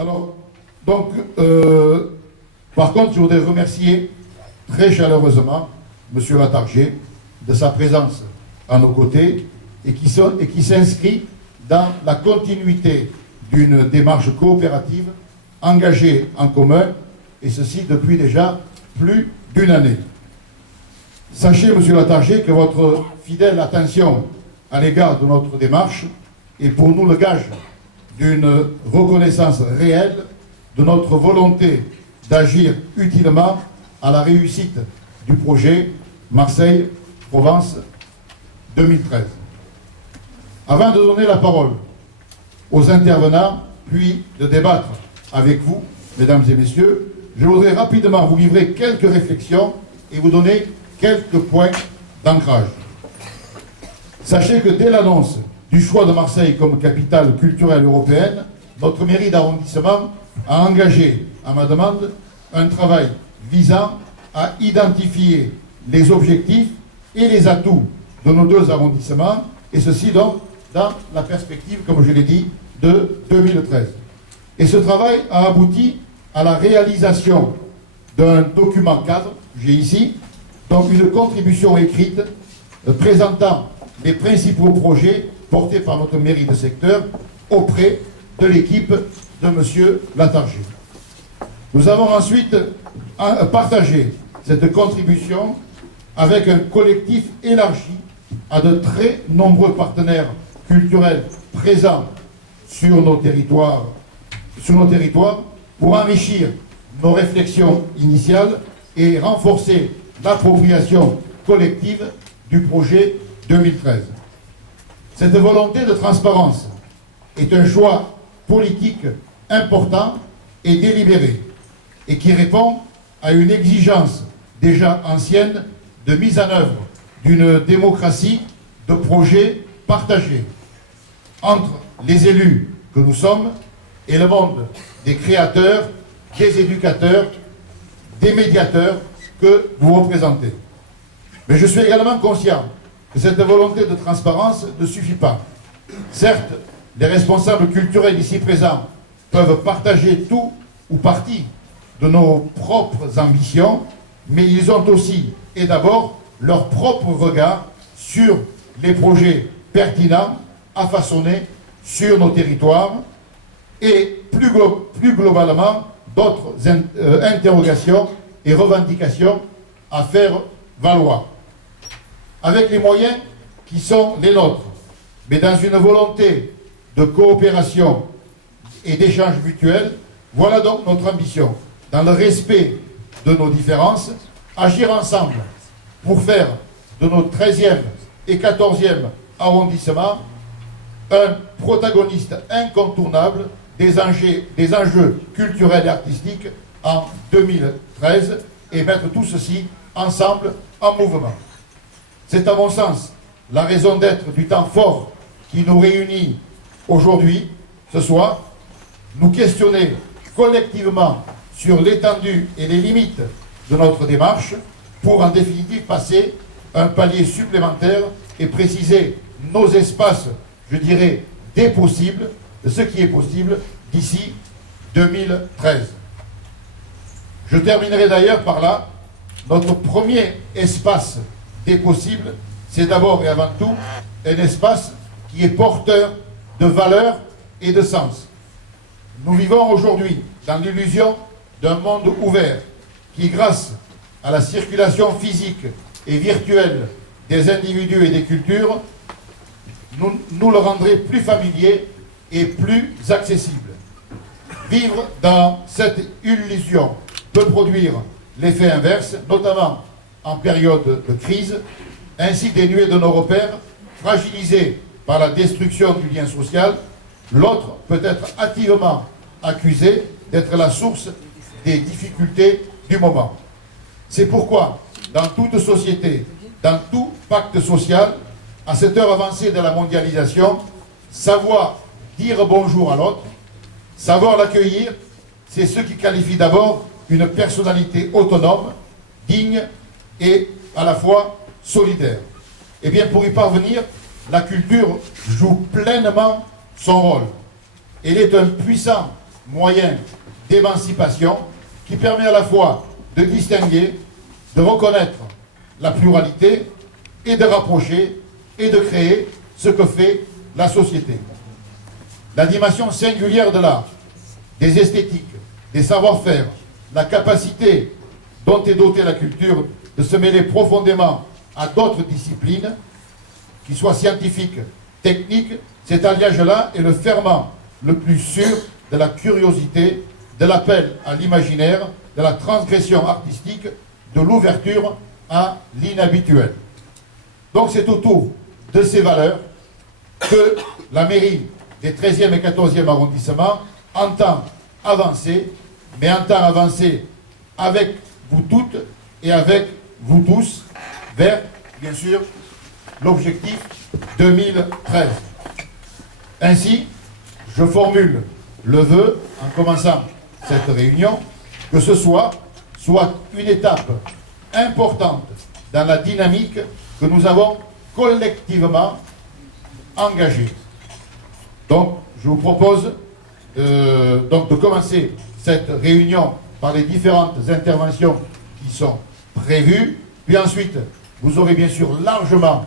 Alors, donc, par contre, je voudrais remercier très chaleureusement M. Latarjet de sa présence à nos côtés et qui s'inscrit dans la continuité d'une démarche coopérative engagée en commun, et ceci depuis déjà plus d'une année. Sachez, M. Latarjet, que votre fidèle attention à l'égard de notre démarche est pour nous le gage d'une reconnaissance réelle de notre volonté d'agir utilement à la réussite du projet Marseille-Provence 2013. Avant de donner la parole aux intervenants, puis de débattre avec vous, mesdames et messieurs, je voudrais rapidement vous livrer quelques réflexions et vous donner quelques points d'ancrage. Sachez que dès l'annonce du choix de Marseille comme capitale culturelle européenne, notre mairie d'arrondissement a engagé, à ma demande, un travail visant à identifier les objectifs et les atouts de nos deux arrondissements, et ceci donc dans la perspective, comme je l'ai dit, de 2013. Et ce travail a abouti à la réalisation d'un document cadre, j'ai ici, donc une contribution écrite présentant les principaux projets portés par notre mairie de secteur auprès de l'équipe de M. Latarjet. Nous avons ensuite partagé cette contribution avec un collectif élargi à de très nombreux partenaires culturels présents sur nos territoires pour enrichir nos réflexions initiales et renforcer l'appropriation collective du projet 2013. Cette volonté de transparence est un choix politique important et délibéré et qui répond à une exigence déjà ancienne de mise en œuvre d'une démocratie de projets partagés entre les élus que nous sommes et le monde des créateurs, des éducateurs, des médiateurs que vous représentez. Mais je suis également conscient que cette volonté de transparence ne suffit pas. Certes, les responsables culturels ici présents peuvent partager tout ou partie de nos propres ambitions, mais ils ont aussi et d'abord leur propre regard sur les projets pertinents à façonner sur nos territoires et plus globalement d'autres interrogations et revendications à faire valoir. Avec les moyens qui sont les nôtres, mais dans une volonté de coopération et d'échange mutuel, voilà donc notre ambition, dans le respect de nos différences, agir ensemble pour faire de nos 13e et 14e arrondissements un protagoniste incontournable des enjeux culturels et artistiques en 2013 et mettre tout ceci ensemble en mouvement. C'est à mon sens la raison d'être du temps fort qui nous réunit aujourd'hui, ce soir, nous questionner collectivement sur l'étendue et les limites de notre démarche pour en définitive passer un palier supplémentaire et préciser nos espaces, je dirais, des possibles, de ce qui est possible d'ici 2013. Je terminerai d'ailleurs par là. Notre premier espace des possibles, c'est d'abord et avant tout un espace qui est porteur de valeurs et de sens. Nous vivons aujourd'hui dans l'illusion d'un monde ouvert qui, grâce à la circulation physique et virtuelle des individus et des cultures, nous le rendrait plus familier et plus accessible. Vivre dans cette illusion peut produire l'effet inverse, notamment en période de crise, ainsi dénué de nos repères, fragilisé par la destruction du lien social. L'autre peut être hâtivement accusé d'être la source des difficultés du moment. C'est pourquoi, dans toute société, dans tout pacte social, à cette heure avancée de la mondialisation, savoir dire bonjour à l'autre, savoir l'accueillir, c'est ce qui qualifie d'abord une personnalité autonome, digne et à la fois solidaire. Eh bien, pour y parvenir, la culture joue pleinement son rôle. Elle est un puissant moyen d'émancipation qui permet à la fois de distinguer, de reconnaître la pluralité et de rapprocher et de créer ce que fait la société. La dimension singulière de l'art, des esthétiques, des savoir-faire, la capacité dont est dotée la culture de se mêler profondément à d'autres disciplines, qu'ils soient scientifiques, techniques, cet alliage-là est le ferment le plus sûr de la curiosité, de l'appel à l'imaginaire, de la transgression artistique, de l'ouverture à l'inhabituel. Donc c'est autour de ces valeurs que la mairie des 13e et 14e arrondissements entend avancer, mais entend avancer avec vous toutes et avec vous tous vers, bien sûr, l'objectif 2013. Ainsi, je formule le vœu, en commençant cette réunion, que ce soit une étape importante dans la dynamique que nous avons collectivement engagée. Donc, je vous propose de commencer cette réunion par les différentes interventions qui sont prévues. Puis ensuite, vous aurez bien sûr largement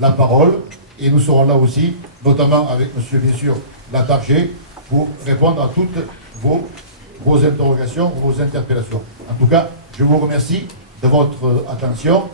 la parole et nous serons là aussi, notamment avec monsieur, bien sûr, Latarjet, pour répondre à toutes vos interrogations, vos interpellations. En tout cas, je vous remercie de votre attention.